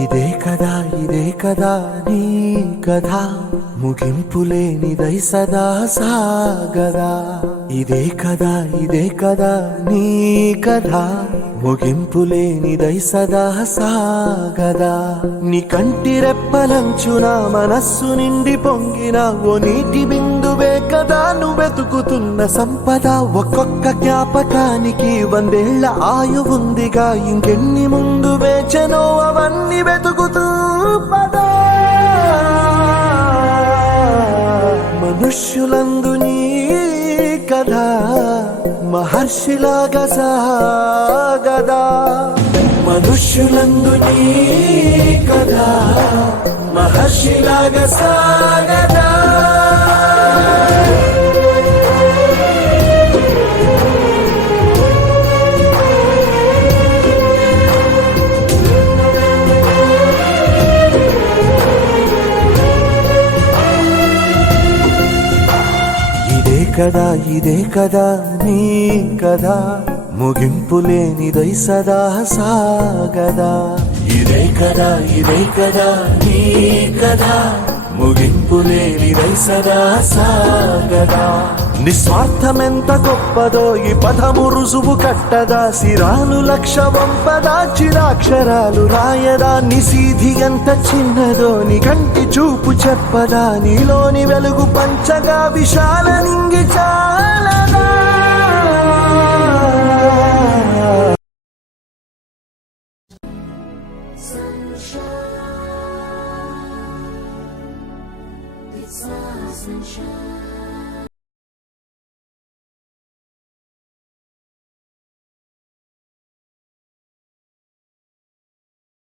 ఇదే కదా నీ కథ ముగింపులేనిదై సదా సాగదా. ఇదే కదా నీ కథ ముగింపులేనిదై సదా సాగదా. నీ కంటి రెప్పలంచున మనస్సు నిండి పొంగిన ఓ నీటి బిందువే కదా నువ్వెతుకుతున్న సంపద. ఒక్కొక్క జ్ఞాపకానికి 100 ఏళ్ల ఆయువుందిగా, ఇంకెన్ని ముందు వేచనో అవన్నీ వెతుకుతూ పదా. మనుష్యులందు నీ కథ మహర్షిలాగా సాగదా. మనుష్యులందు నీ కథ మహర్షిలాగా సాగదా. ఇదే కదా నీ కథ ముగింపులేనిదై సదా సాగదా. ఇదే కదా నీ కథ ముగింపులేనిదై సదా సాగదా. నిస్వార్థమెంత గొప్పదో ఈ పదము రుజువు కట్టదా. సిరాలు 1,00,000 వంపదా, చిరాక్షరాలు రాయదా. నిశీధి ఎంత చిన్నదో నీ కంటి చూపు చెప్పదా. నీలోని వెలుగు పంచగా విశాల నింగి చాలదా. Sunshine, it's our sunshine.